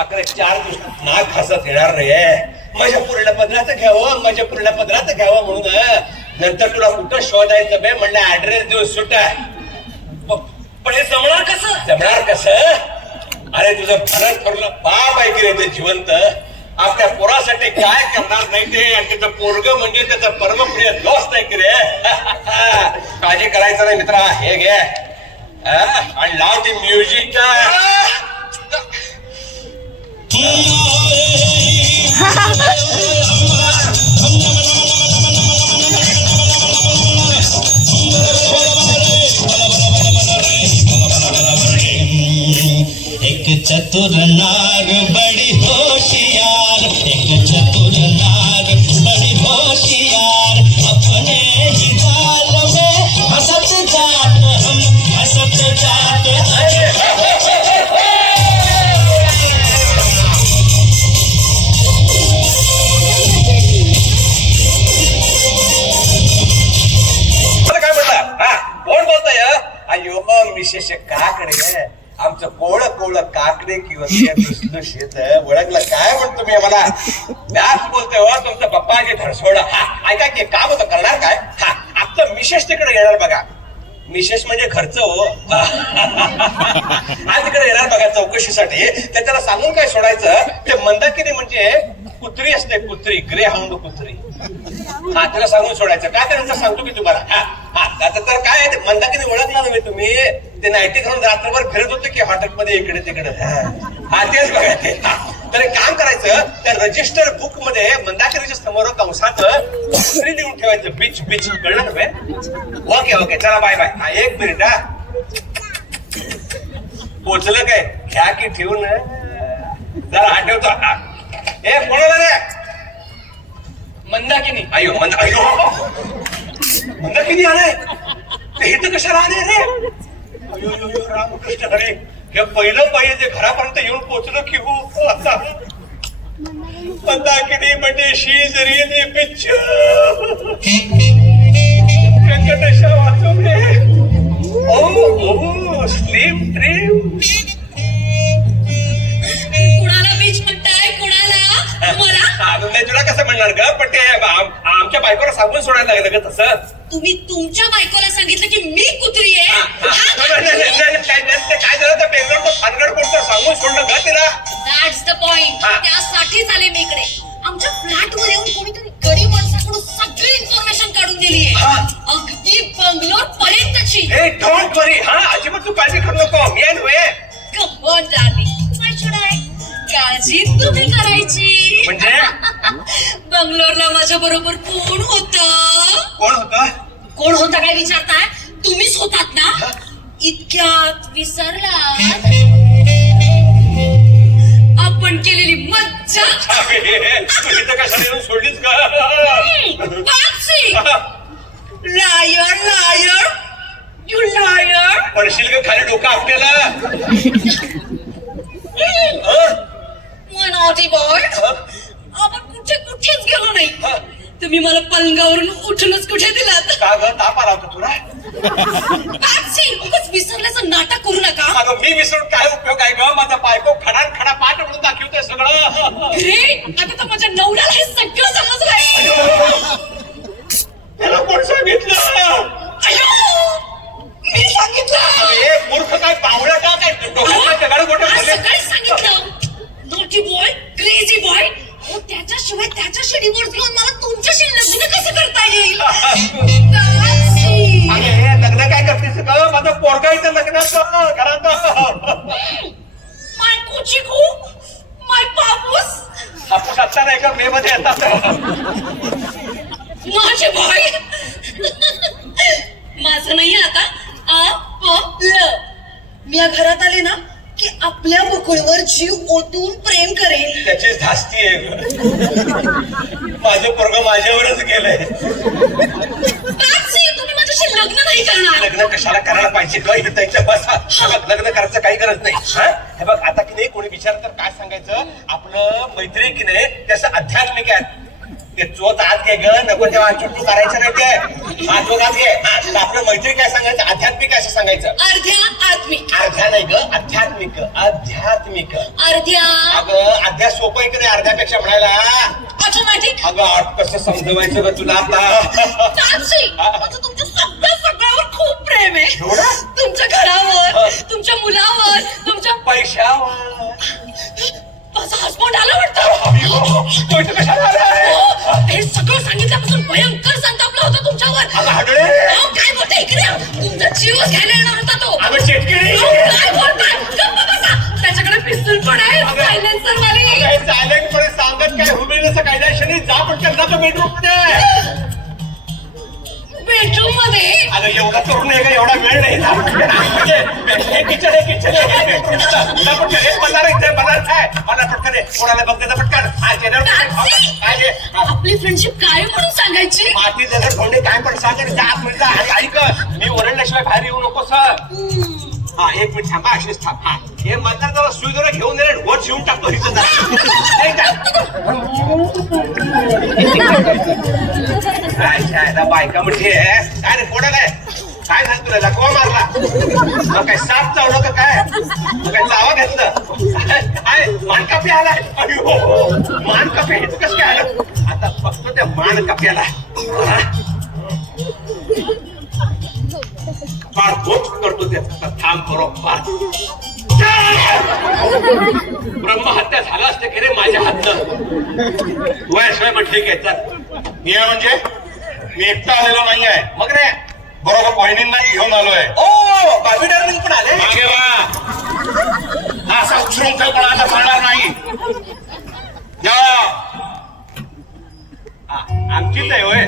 पाकरे 4 दिवस नाक घासत येणार रे. माझ्या पुरीला पदरात घ्यावं, माझ्या पुरीला पदरात घ्यावं म्हणून नंतर तुला कुठं शोधायचं बे म्हणलं ऍड्रेस देऊन सुटा. पण हे जमणार कसं? जमणार कसं? अरे तुझं फरक ठरलं बाप आहे की रे ते जिवंत. आपल्या पोरासाठी काय करणार नाही ते, आणि त्याचं पोरग म्हणजे त्याचं परमप्रिय दोस्त आहे की रे. काळजी करायचं नाही मित्रा. हे घे आणि लाव ते म्युझिक. एक चतुर नार बड़ी होशियार, एक चतुर नार बड़ी होशियार, अपने ही जाल में हंसत जात हम हंसत जात. काय म्हणता? कोण बोलताय? अयो विशेष काकडे, आमचं कोळ कोळ काकडे किंवा शेत ओळखलं काय म्हणतो मी? मला त्याच बोलतोय हो तुमचा पप्पाचे धरसोड. ऐका की काम होतं करणार काय? आमचं मिसेस तिकडे येणार बघा. मिसेस म्हणजे खर्च हो. आज तिकडे येणार बघा चौकशीसाठी. त्याच्याला सांगून काय सोडायचं, ते मंदाकिनी म्हणजे कुत्री असते, कुत्री, ग्रे हाऊंड कुत्री. त्याला सांगून सोडायचं. काय करायचं सांगतो की तुम्हाला. आता तर काय मंदाकिनी ओळखणार नव्हे तुम्ही. ते नाईटी घालून रात्रभर फिरत होते की हॉटेलमध्ये इकडे तिकडे. तेच बघा ते. तर एक काम करायचं, त्या रजिस्टर बुक मध्ये मंदाकिनीच्या समोर कंसात कुत्री लिहून ठेवायचं. बीच बीच कळलं नव्हे? ओके ओके चला बाय बाय. 1 मिनिट. पोचलं काय? घ्या की ठेवून जरा आठवतो. ए कोणाला रे? मंदाकिनी. अयो मंदाकिनी आले. ते इथं कशाला आले रे? अयो रामकृष्ण हरे. हे पहिलं पाहिजे ते घरापर्यंत येऊन पोहोचलो की हो. आता मंदाकिनी म्हणजे शी इज रिअली पिक्चर. व्यंकटेशा वाचवले. ओ स्लिम ट्रिम. कुणाला बीच म्हणताय? कुणाला? मला तुला कसं म्हणणार ग? पण ते आमच्या बायकोला सांगून सोडायला लागलं ग तसं. तुम्ही तुमच्या बायकोला सांगितलं की मी कुत्री आहे? काय झालं तर बेंगलोर फानगड कोणतं सांगून सोडलं ग तिला. That's the point. त्यासाठीच आले मी इकडे. आमच्या फ्लॅट वर येऊन कोणीतरी गरीब माणसाकडून सगळी इन्फॉर्मेशन काढून दिली आहे, अगदी बंगलोर पर्यंतची. Don't worry. अजिबात तू काळजी करू नको. मी आहे. Come on darling, why should I? काळजी तुम्ही करायची. म्हणजे बंगलोरला माझ्या बरोबर कोण होतं? कोण होतं? कोण होता काय विचारताय? तुम्हीच होतात ना? इतक्यात विसरला आपण केलेली मज्जा. तुझी तर कशाला येऊन सोडलीस का? लायर लायर यू लायर. पडशील का खाली डोकं आपल्याला? Naughty boy. आपण कुठेच गेलो नाही. तुम्ही मला पलंगावरून उठूनच कुठे दिलात. का ग? ताप आला होता तुला? उगाच विसरल्याचं नाटक करू नका. अगं मी विसरून काय उपयोग आहे ग? माझा बायको खडा पाठ म्हणून दाखवतोय सगळं. ग्रेट. आता तर माझ्या नवऱ्याला हे सगळं समजलंय. त्याला कोण सांगितलं? मी सांगितलं. मूर्ख काय पावलं का? काय सकाळी सांगितलं. Naughty boy, crazy boy. त्याच्याशिवाय त्याच्याशी डिवोर्स घेऊन मला तुमच्याशी लग्न कसं करता येईल? लग्न काय करतेस का? माझं पोरगा इथं लग्नात घरात. माय कोचिकू, माय पापूस. हापूस आता नाही का? मे मध्ये येतात. माझे बॉय. माझं नाही आता. आपलं. मी या घरात आले ना की आपल्या बकुळवर जीव ओतून प्रेम करेन. त्याची धास्ती आहे. माझं पोरग माझ्यावरच गेलंय. तुम्ही माझ्याशी लग्न नाही करणार. लग्न कशाला करायला पाहिजे ग? इथं बसा. लग्न करायचं काही गरज नाही. हे बघ आता की नाही कोणी विचार तर काय सांगायचं? आपलं मैत्री की नाही त्याचं आध्यात्मिक आहे. ते चोच आत घे ग, नको तेव्हा चुट्टू करायचं नाही ते. हा चोच आत घे. हा तर आपलं मैत्री काय सांगायचं, आध्यात्मिक असं सांगायचं. अर्ध्या आत्मिक. अर्ध्या नाही ग, आध्यात्मिक. आध्यात्मिक अर्ध्या. अगं अध्या सोपं आहे की नाही अर्ध्यापेक्षा म्हणायला. ऑटोमॅटिक. अगं आठ कसं समजवायचं ग तुला आता. तापसी, माझं तुमच्या सगळ्यावर खूप प्रेम आहे. एवढं? तुमच्या घरावर, तुमच्या मुलावर, तुमच्या पैशावर. माझा हसबंड आला वाटतं. तो इथं कशाला आलाय? हे सगळं सांगितल्यापासून भयंकर संतापला होता तुमच्यावर. अगं हाडळे. काय बोलते इकडे या. तुमचा जीवच घ्यायला येणार होता तो. अगं चेटकिरी. काय बोलताय? गप्प बसा. त्याच्याकडे पिस्तूल पण आहे, सायलेन्सर वाली. हे सायलेंट मध्ये सांगत काय हुबेलचं कायदा शनी जा पटकन जा बेडरूम मध्ये. बेडरूम मध्ये. अगं एवढा करून आहे का, एवढा वेळ नाही. जा पटकन. हे किचन आहे, किचन आहे बेडरूमचं. जा पटकन. हे बंदार आहे, ते बंदार आहे. मला पटकन आहे. कोणाला बघते जा पटकन. हा चेहऱ्यावर काय हे? आपली फ्रेंडशिप काय म्हणून सांगायची. माती जर धोंडे काय पण सांग आणि जा आतमध्ये जा. आणि ऐक मी ओरडल्याशिवाय बाहेर येऊ नको सर. हा एक मिनिट थांबा, अशीच थांब. हा हे मतदार जरा सुई जरा घेऊन गेले वोट शिवून टाकतो इथं काय बायका म्हणजे काय रे कोणा काय झालं तुला लकवा मारला मग काय साप चावलं का काय मग काय चावा घेतलं काय मानकापी आलाय. अयो मानकापी हे कसं काय आलं आता फक्त त्या मानकाप्याला फार गोष्ट करतो त्याचा थांब बरोबर. ब्रह्महत्या झाला असते की रे माझ्या हातनं. वयाशिवाय म्हटले की मी म्हणजे मी एकटा आलेलो नाही आहे. मग रे बरोबर बहिणींना घेऊन आलोय. ओ बाबी डार्लिंग पण आले मागे वा. असा उच्छृंखलपणा आता चालणार नाही. आमचीच आहे होय.